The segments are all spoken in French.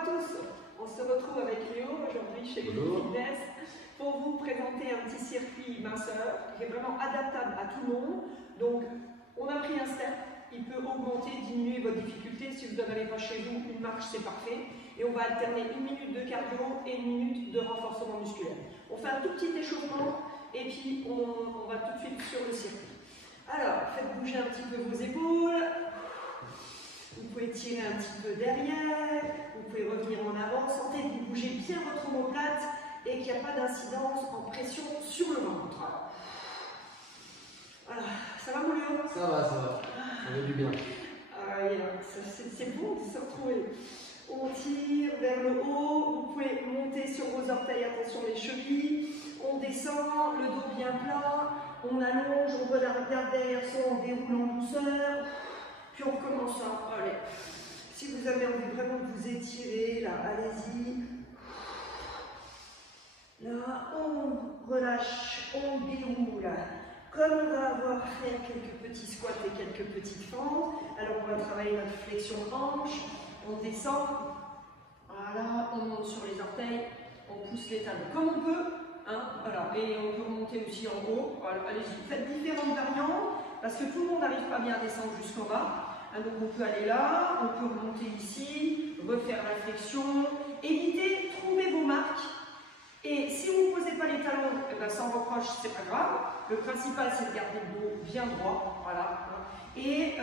à tous, on se retrouve avec Léo aujourd'hui chez Léo Fitness pour vous présenter un petit circuit minceur qui est vraiment adaptable à tout le monde. Donc on a pris un step, il peut augmenter, diminuer votre difficulté. Si vous n'en avez pas chez vous, une marche c'est parfait. Et on va alterner 1 minute de cardio et 1 minute de renforcement musculaire. On fait un tout petit échauffement et puis on va tout de suite sur le circuit. Alors, faites bouger un petit peu vos épaules. Vous pouvez tirer un petit peu derrière, vous pouvez revenir en avant, sentez que vous bougez bien votre omoplate et qu'il n'y a pas d'incidence en pression sur le ventre. Voilà. Ça va mon Léo? Ça va, ça fait du bien. C'est bon de se retrouver. On tire vers le haut, vous pouvez monter sur vos orteils, attention les chevilles, on descend, le dos bien plat, on allonge, on regarde derrière soi, on déroule en douceur. Puis on recommence ça. Allez. Si vous avez envie vraiment de vous étirer, là, allez-y. Là, on relâche, on déroule. Comme on va avoir fait quelques petits squats et quelques petites fentes, alors on va travailler notre flexion hanche. On descend. Voilà, on monte sur les orteils, on pousse les talons comme on peut. Hein, voilà. Et on peut monter aussi en haut. Voilà, allez-y. Faites différentes variantes parce que tout le monde n'arrive pas bien à descendre jusqu'en bas. Donc on peut aller là, on peut remonter ici, refaire la flexion, évitez, trouvez vos marques. Et si vous ne posez pas les talons, eh ben, sans reproche, c'est pas grave. Le principal c'est de garder le dos bien droit. Voilà. Et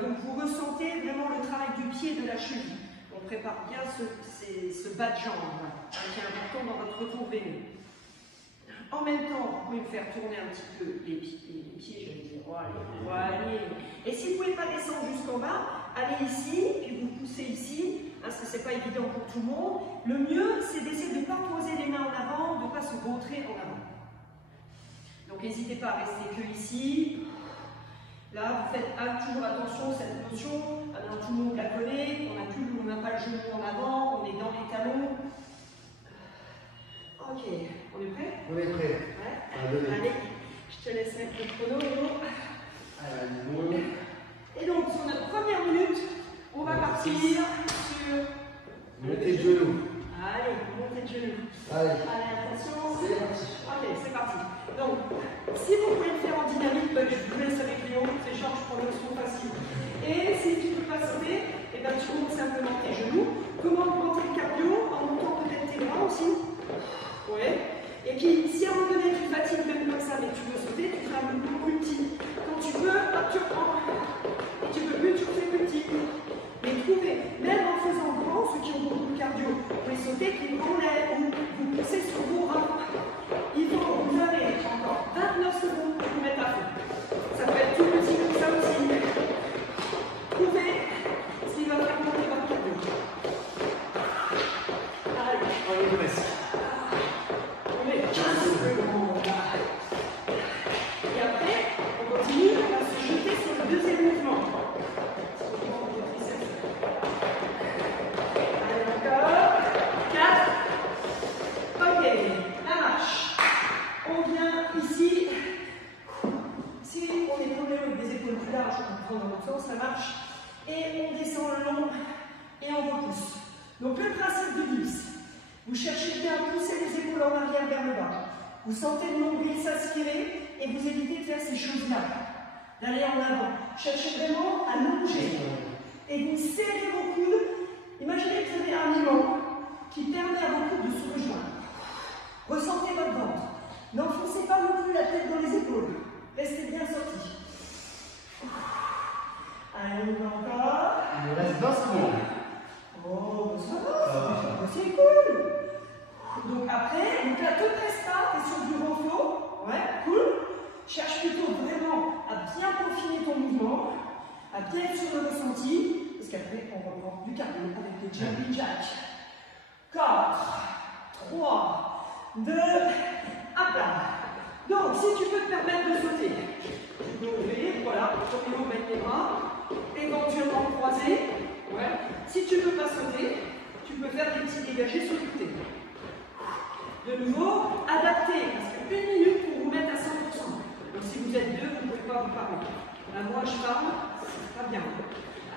donc vous ressentez vraiment le travail du pied et de la cheville. On prépare bien ce bas de jambe qui est important dans votre retour veineux. En même temps, vous pouvez faire tourner un petit peu les pieds, j'allais dire, voilà. Et si vous ne pouvez pas descendre jusqu'en bas, allez ici, puis vous poussez ici, parce que ce n'est pas évident pour tout le monde. Le mieux, c'est d'essayer de ne pas poser les mains en avant, de ne pas se vautrer en avant. Donc n'hésitez pas à rester que ici. Là, vous faites toujours attention, cette notion, alors tout le monde la connaît, on n'a pas le genou en avant, on est dans les talons. Ok, on est prêt? On est prêt. Ouais. Allez, je te laisse mettre le chrono, Léo. Allez, et donc, sur notre première minute, on va partir sur montée de genoux. Allez, montée de genoux. Allez, attention. c'est parti. Ok, c'est parti. Donc, si vous pouvez le faire en dynamique, ben, je vous laisse avec Léo, c'est Georges pour le son facile. Et si tu ne peux pas sauter, eh ben, tu montes simplement tes genoux. Comment augmenter le cardio? En montant peut-être tes bras aussi. Ouais. Et puis, si à un moment donné tu fatigues même comme ça, mais tu veux sauter, tu feras le mouvement multi. Quand tu peux, hop, tu reprends. Et tu peux plus, tu refais petit. Mais trouvez, même en faisant grand, ceux qui ont beaucoup de cardio, vous pouvez sauter, puis vous vous poussez sur vos reins. Il faut, vous avez encore 29 secondes pour vous mettre à fond. Ça peut être tout petit comme ça aussi. Trouvez ce qui va faire monter votre cardio. Allez. On le laisse. Et après, on continue à se jeter sur le deuxième mouvement. Allez, encore. 4. Ok, la marche. On vient ici. Si on est tombé avec des épaules plus larges, on prend dans l'autre sens, ça marche. Et on descend le long et on repousse. Donc le principe du glisse. Vous cherchez bien à pousser les épaules en arrière vers le bas. Vous sentez le nombril s'aspirer et vous évitez de faire ces choses-là, d'aller en avant. Cherchez vraiment à longer et vous serrez vos coudes. Imaginez que vous avez un aimant qui permet à vos coudes de se rejoindre. Ressentez votre ventre. N'enfoncez pas non plus la tête dans les épaules. Restez bien sortis. Allez, encore. Il nous reste 20 secondes. Oh, ça va, c'est cool. Donc après, donc là, te presse pas, tu es sur du renfort. Ouais, cool. Cherche plutôt vraiment à bien peaufiner ton mouvement, à bien être sur le ressenti, parce qu'après, on reprend du cardio avec les jumping jacks. 4, 3, 2, hop là. Donc, si tu peux te permettre de sauter, tu peux ouvrir, voilà, tu peux mettre les bras, éventuellement croiser. Ouais. Si tu ne peux pas sauter, tu peux faire des petits dégagés sur le côté. De nouveau, adaptez, parce que 1 minute pour vous mettre à 100%. Donc si vous êtes deux, vous ne pouvez pas vous parler. Là, moi, je parle, c'est pas bien.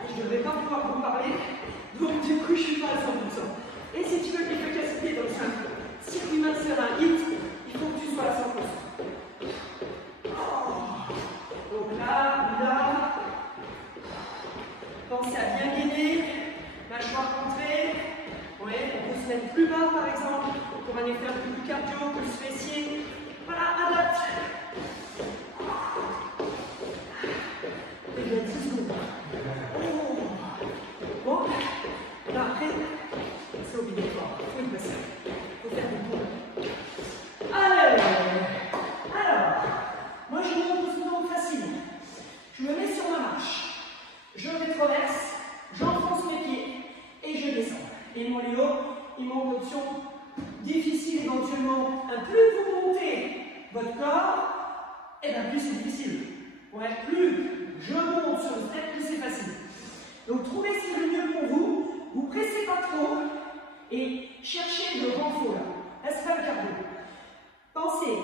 Je ne devrais pas pouvoir vous parler, donc du coup, je ne suis pas à 100%. si tu veux l'efficacité dans le circuit maintien un hit, il faut que tu sois à 100%. Donc là, pensez à bien gainer, mâchoire contrée. Ouais, on peut se mettre plus bas par exemple, pour un effet un peu plus cardio, plus fessier. Voilà, adapte. Déjà 10 secondes. Bon, là après, c'est obligatoire, il faut y passer. Il faut faire des tours. Allez, alors, moi je monte doucement facile. Je me mets sur ma marche. Je rétroverse, j'enfonce mes pieds et je descends. Et mon Léo, il monte l'option difficile éventuellement. Plus vous montez votre corps, et bien plus c'est difficile. Ouais, plus je monte sur le step, plus c'est facile. Donc trouvez ce qui est le mieux pour vous. Vous ne pressez pas trop et cherchez le renfort là. Là, c'est pas le cardio. Pensez,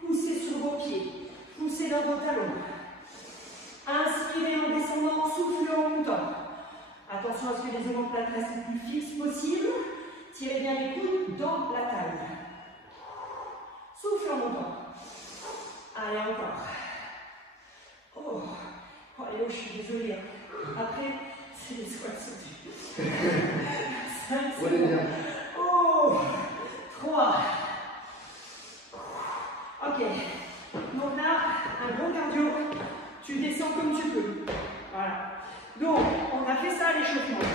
poussez sur vos pieds, poussez dans vos talons. Inspirez en descendant, soufflez en montant. Attention à ce que les omoplates restent le plus fixes possible. Tirez bien les coudes dans la taille. Souffle en montant. Allez, encore. Oh, Léo, je suis désolée. Après, c'est les squats sautés. 5 secondes. Oh, 3. Ok. Donc là, un bon cardio. Tu descends comme tu peux. Voilà. Donc, on a fait ça à l'échauffement.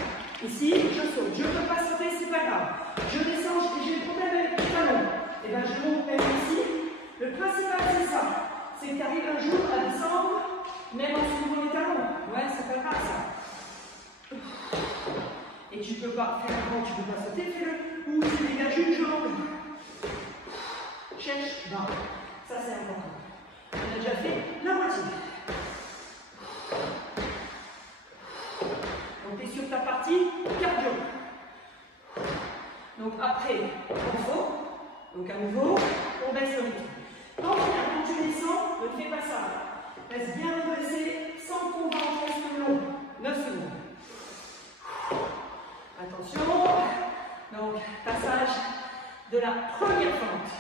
Ici, je saute. Je ne peux pas sauter, c'est pas grave. Je descends, j'ai le problème avec les talons. Et bien, je monte même ici. Le principal, c'est ça. C'est que tu arrives un jour à descendre, même en soulevant les talons. Ouais, c'est pas grave ça. Et tu peux pas faire avant, tu peux pas sauter, fais-le. Ou tu dégages une jambe. Cherche, non. Ça, c'est important. On a déjà fait la moitié. Donc, tu es sur ta partie cardio. Donc, après, on saute. Donc, à nouveau, on baisse le rythme. Quand tu descends, ne fais pas ça. Reste bien redressé sans qu'on va en faire long. 9 secondes. Attention. Donc, passage de la première fente.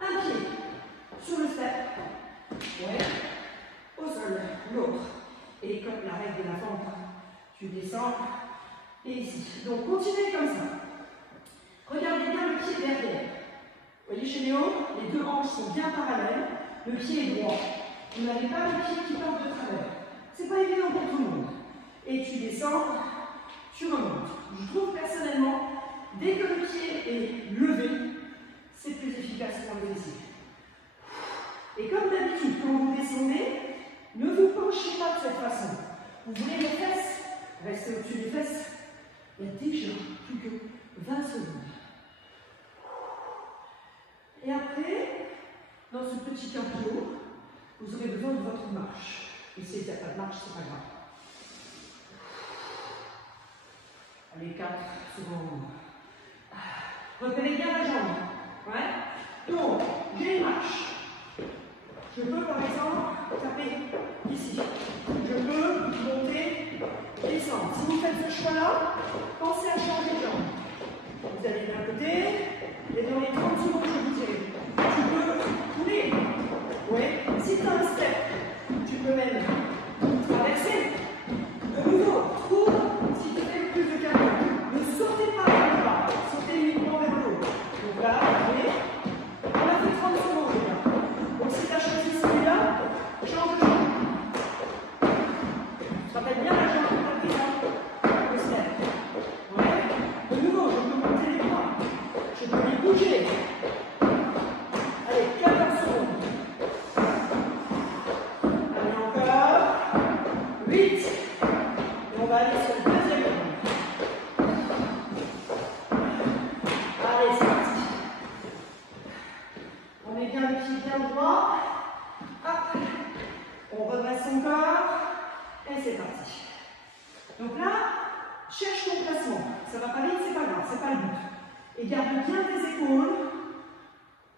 Un pied sur le step. Ouais. Au sol. L'autre. Et comme la règle de la fente, tu descends. Et ici. Donc, continuez comme ça. Regardez bien le pied derrière. Vous voyez chez Léo, les deux hanches sont bien parallèles. Le pied est droit. Vous n'avez pas le pied qui porte de travers. C'est pas évident pour tout le monde. Et tu descends, tu remontes. Je trouve personnellement, dès que le pied est levé, c'est plus efficace pour le fessier. Et comme d'habitude, quand vous descendez, ne vous penchez pas de cette façon. Vous voulez les fesses, restez au-dessus des fesses. Il y a déjà plus que 20 secondes. Et après, dans ce petit cardio, vous aurez besoin de votre marche. Et si il n'y a pas de marche, c'est pas grave. Allez, 4 secondes. Repérez bien la jambe. Ouais. Donc, j'ai une marche. Je peux par exemple taper ici. Je peux monter, descendre. Si vous faites ce choix-là, pensez à changer de jambe. Vous allez d'un côté, et dans les 30 secondes que je vous dirai, tu peux couler. Ouais. Si tu as un step, tu peux même traverser. De nouveau, trouve si tu fais plus de cardio. Ne sautez pas vers le bas, sautez uniquement vers le haut. Donc là, allez, on a fait 30 secondes déjà. Donc si tu as choisi celui-là, change de jambe. Tu te rappelles bien la jambe que tu as prise, le step. Ouais. De nouveau, je peux monter les bras. Je peux les bouger. Allez, 14 secondes. Allez, encore. 8. Et on va aller sur le deuxième round. Allez, c'est parti. On met bien le pied bien droit. Hop. On redresse son corps. Et c'est parti. Donc là, cherche ton placement. Ça va pas vite, c'est pas grave, c'est pas le but. Et garde bien tes épaules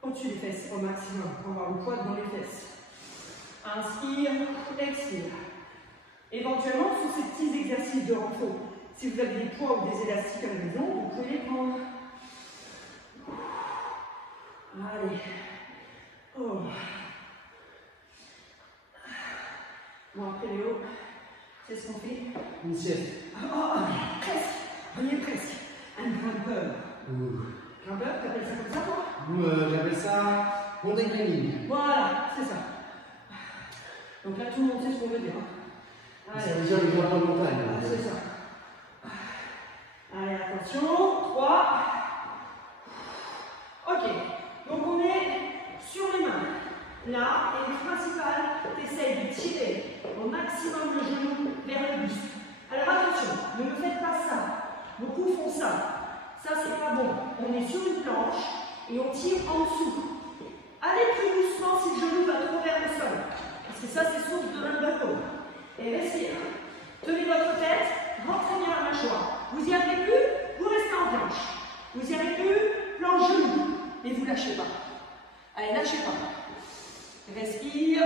au-dessus des fesses au maximum pour avoir le poids dans les fesses. Inspire, expire. Éventuellement, sous ces petits exercices de renfort, Si vous avez des poids ou des élastiques à la maison, vous pouvez les prendre. Allez. Oh. Bon, après Léo, c'est ce qu'on fait. Une sieste. Oh, presque. On y est presque. Un grimpeur. Grimpeur, t'appelles ça comme ça, toi? J'appelle ça mountain climbing. Voilà, c'est ça. Donc là, tout le monde sait ce qu'on veut dire. Ça veut dire le grimpe en montagne. C'est ça. Allez, attention. 3. Ok. Donc on est sur les mains. Là, et le principal, tu essayes de tirer au maximum le genou vers le buste. Alors attention, ne me faites pas ça. Beaucoup font ça. Ça, c'est pas bon. On est sur une planche et on tire en dessous. Allez plus doucement si le genou va trop vers le sol. Parce que ça, c'est source de l'underload. Et respire. Tenez votre tête, rentrez bien la mâchoire. Vous y arrivez plus, vous restez en planche. Vous y arrivez plus, planche genou. Et vous lâchez pas. Allez, lâchez pas. Respire.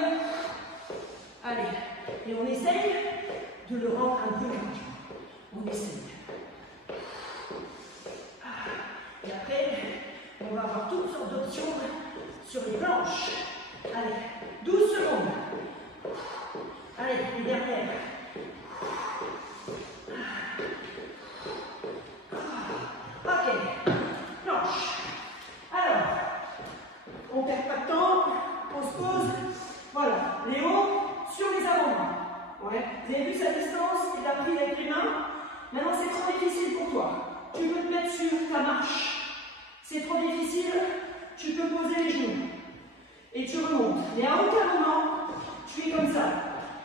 Allez. Et on essaye de le rendre un peu large. On essaye. Et après, on va avoir toutes sortes d'options sur les planches. Allez, 12 secondes. Allez, les dernières. Ok, planche. Alors, on ne perd pas de temps, on se pose. Voilà, Léo, sur les avant-bras. Ouais. Vous avez vu sa distance, il a pris avec les mains. Maintenant, c'est trop difficile pour toi. Tu peux te mettre sur ta marche. C'est trop difficile, tu peux poser les genoux. Et tu remontes. Et à aucun moment, tu es comme ça,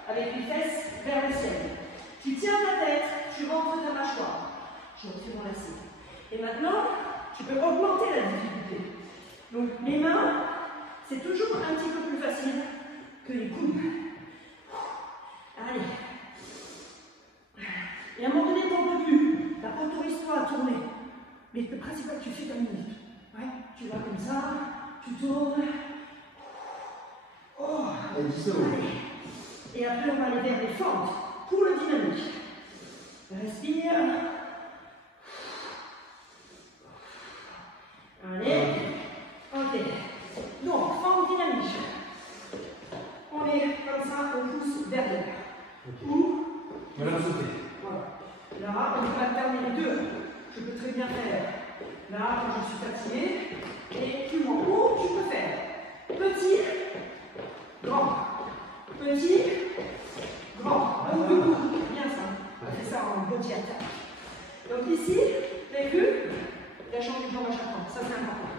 avec les fesses vers le ciel. Tu tiens ta tête, tu rentres ta mâchoire. Je retire mon lacet. Et maintenant, tu peux augmenter la difficulté. Donc, les mains, c'est toujours un petit peu plus facile que les coudes. Allez. Et à un moment donné, tu n'en peux plus. Autorise-toi à tourner. Mais le principal, tu fais ta minute. Ouais, tu vas comme ça, tu tournes. Oh. Allez. Et après, on va aller vers les fentes pour le dynamique. Respire. Allez. Ok. Donc, forme dynamique. On est comme ça, on pousse derrière. Okay. Ou. Voilà, sauter. Voilà. Là, on peut alterner les deux. Je peux très bien faire là, quand je suis fatiguée, et plus grand. Ou tu peux faire petit, grand. Petit, grand. Bien ça. C'est ça en body attack. Donc ici, vous avez vu, il a changé de jambe à chaque fois. Ça, c'est important.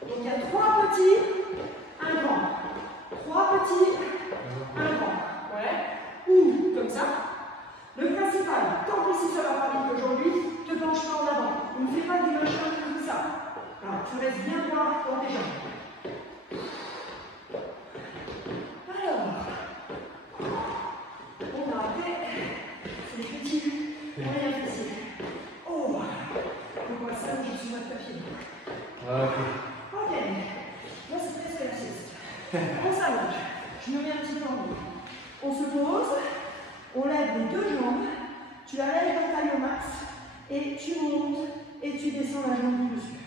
Donc il y a 3 petits, un grand. 3 petits, un grand. Ouais. Ou comme ça. Le principal, tant que ici ça va pas vite aujourd'hui, te penche pas en avant. Ne fais pas des machins comme ça. Alors, tu restes bien droit dans tes jambes. Alors, on a après, c'est les petits moyens fessiers. Oh, donc moi ça, je suis mal papier. Ok, là c'est presque la sieste. On s'allonge, je me mets un petit peu en haut. On se pose. On lève les deux jambes, tu la lèves la taille au max, et tu montes, et tu descends la jambe du dessus.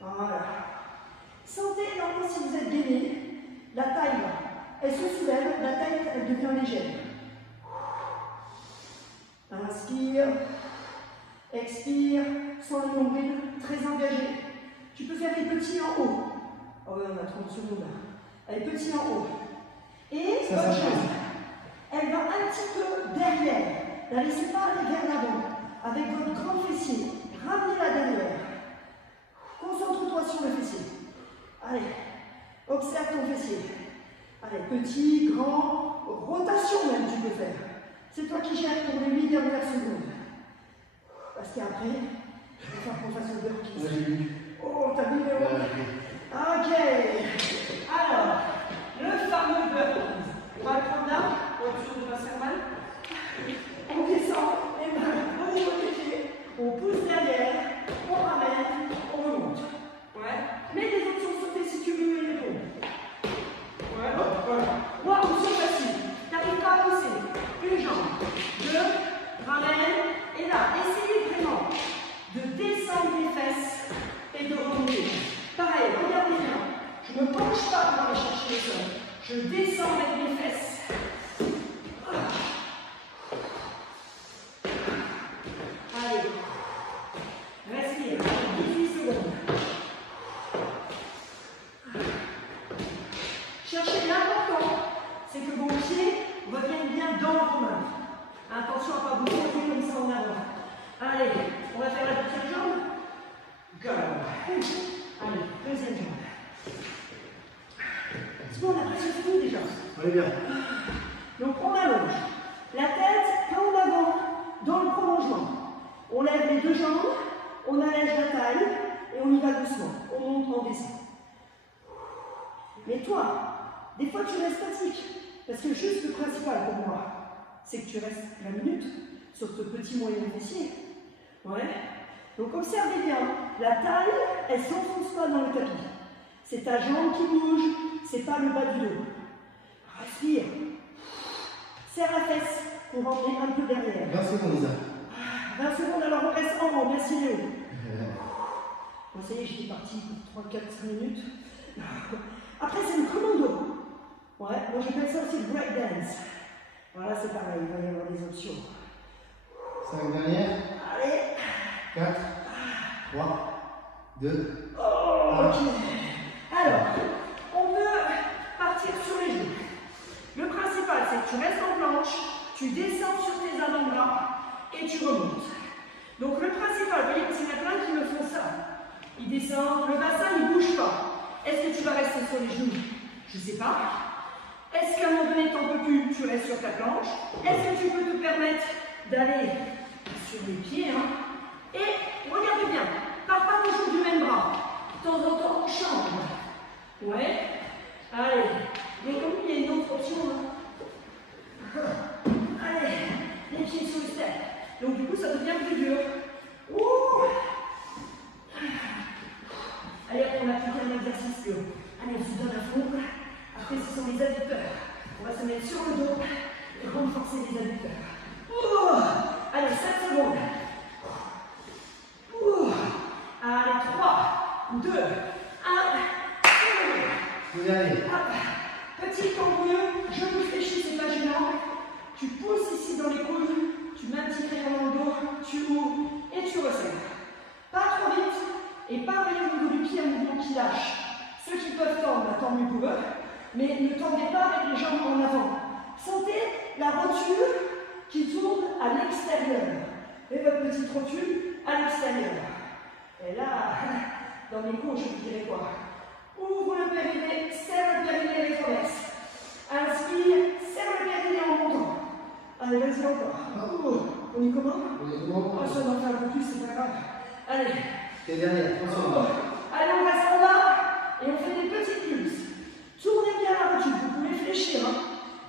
Voilà. Sentez vraiment si vous êtes gainé, la taille, elle se soulève, la taille, elle devient légère. Inspire, expire, sans le nombril, très engagé. Tu peux faire les petits en haut. Oh, on a 30 secondes là. Les petits en haut. Et ça votre jambe. Elle va un petit peu derrière. La laissez pas aller vers l'avant. Avec votre grand fessier, ramenez-la derrière. Concentre-toi sur le fessier. Allez, observe ton fessier. Allez, petit, grand, rotation même tu peux faire. C'est toi qui gères pour les 8 dernières secondes. Parce qu'après, je vais faire qu'on fasse le burpee. Oh, t'as vu Léo? Ok. Alors, le fameux burpee. On va le prendre là. On va se faire mal. On descend, les mains au niveau des pieds, on pousse derrière, on ramène, on remonte. Ouais. Mets des options sauter si tu veux les épaules. Ouais. Voilà. Moi, option facile. T'arrives pas à pousser. Une jambe, 2, ramène, et là. Je descends avec mes fesses. Allez. Respire. 18 secondes. Cherchez l'important, c'est que vos pieds reviennent bien dans vos mains. Attention à ne pas vous tourner comme ça en avant. Allez, on va faire la deuxième jambe. Go. Allez, deuxième jambe. C'est bon, on a presque tout déjà. On est bien. Donc on allonge. La tête pas en avant, dans le prolongement. On lève les deux jambes, on allège la taille et on y va doucement. On monte, on descend. Mais toi, des fois tu restes statique. Parce que juste le principal pour moi, c'est que tu restes la minute sur ce petit moyen fessier. Ouais. Donc observez bien, la taille, elle ne s'enfonce pas dans le tapis. C'est ta jambe qui bouge, c'est pas le bas du dos. Respire. Serre la fesse pour emmener un peu derrière. 20 secondes, Isa. 20 secondes, alors on reste en haut. Merci Léo. Bon, ça y est, j'étais parti pour 3, 4, 5 minutes. Après, c'est le commando. Ouais, moi j'appelle ça aussi le break dance. Voilà, c'est pareil, il va y avoir des options. 5 dernières. Allez. 4, 3, 2, Oh, 1. ok. Alors, on veut partir sur les genoux. Le principal, c'est que tu restes en planche, tu descends sur tes avant-bras et tu remontes. Donc le principal, vous voyez qu'il y en a plein qui me font ça. Ils descendent, le bassin il ne bouge pas. Est-ce que tu vas rester sur les genoux? Je ne sais pas. Est-ce qu'à un moment donné, tu n'en peux plus, tu restes sur ta planche? Est-ce que tu peux te permettre d'aller sur les pieds Et regardez bien, pars pas toujours du même bras. De temps en temps, on change. Ouais. Allez. Mais comme il y a une autre option. Allez. Les pieds sur le step. Donc du coup, ça devient plus dur. Ouh. Allez, on va appliquer un exercice plus haut. Allez, on se donne à fond. Après, ce sont les adducteurs. On va se mettre sur le dos et renforcer les adducteurs. Ouh. Allez, 7 secondes. Ouh. Allez, 3, 2, 1. Vous y allez. Petit kangourou, genou fléchi, c'est pas gênant. Tu pousses ici dans les coudes, tu mets un petit crayon dans le dos, tu ouvres et tu resserres. Pas trop vite et pas au niveau du pied, un mouvement qui lâche. Ceux qui peuvent tendre, tant mieux pour eux, mais ne tendez pas avec les jambes en avant. Sentez la rotule qui tourne à l'extérieur. Et votre petite rotule à l'extérieur. Et là, dans mes cours, je vous dirais quoi? Ouvre le périnée, serre le périnée rétroverse. Inspire, serre le périnée en montant. Allez, vas-y encore. On y commence? Oh, ça n'en fait un peu plus, c'est pas grave. Allez. Les dernières, 3 secondes. Allez, on reste en bas et on fait des petites pulses. Tournez bien la rotule, vous pouvez fléchir.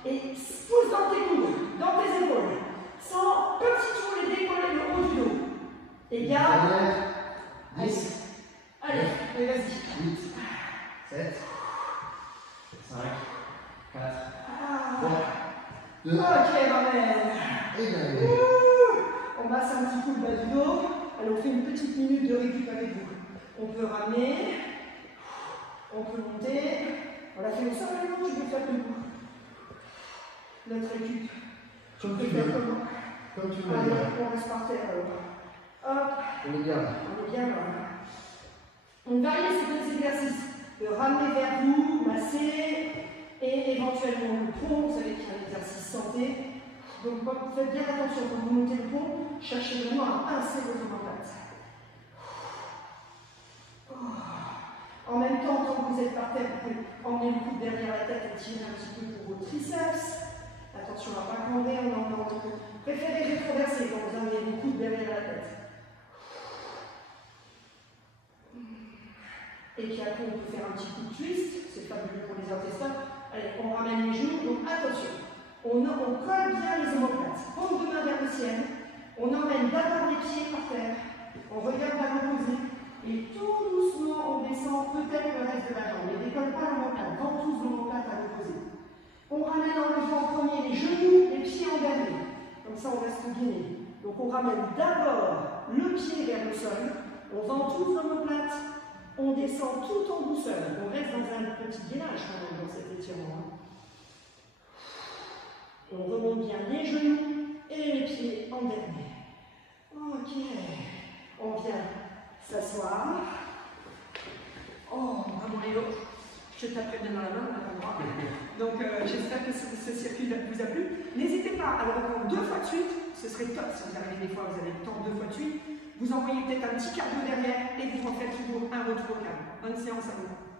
Et pousse dans tes coudes, dans tes épaules. Sans petit tour et décoller le haut du dos. Et garde. 10. Allez, vas-y. 8. 7, 5, 4, 3, 2, Ok, ma mère. et bien. On masse un petit coup le bas du dos. Allez, on fait une petite minute de récup avec vous. On peut ramener, on peut monter. On l'a fait au sol, non, je vais faire debout. Notre récup. Comme Tu tu peux faire veux. comment? Comme tu veux. Allez, on reste par terre alors. Hop, On est bien là. on est bien là. On varie ces deux exercices. De ramener vers vous, masser, et éventuellement le pont. Vous savez qu'il y a un exercice santé. Donc faites bien attention quand vous montez le pont, cherchez vraiment à pincer votre omoplate. En même temps, quand vous êtes par terre, vous pouvez emmener le coude derrière la tête et tirer un petit peu pour vos triceps. Attention à ne pas camber, on entend. Préférez rétroverser quand vous amenez le coude derrière la tête. Et puis après, on peut faire un petit coup de twist, c'est fabuleux pour les intestins. Allez, on ramène les genoux, donc attention. On colle bien les omoplates. Paume de main vers le ciel. On emmène d'abord les pieds par terre. On regarde à l'opposé. Et tout doucement, on descend peut-être le reste de la jambe. Ne décolle pas l'omoplate. Ventouse l'omoplate à l'opposé. On ramène en levant en premier les genoux, les pieds en dernier. Comme ça, on reste gainé. Donc on ramène d'abord le pied vers le sol. On ventouse l'omoplate. On descend tout en douceur. On reste dans un petit gainage quand même dans cet étirement. s'asseoir. Oh, vraiment Léo, je te taperai bien dans la main, on n'a pas le droit. Donc j'espère que ce circuit vous a plu. N'hésitez pas à le reprendre 2 fois de suite, ce serait top si vous arrivez des fois, vous avez le temps 2 fois de suite. Vous envoyez peut-être un petit cardio derrière et vous en faites toujours un retour au calme. Bonne séance à vous.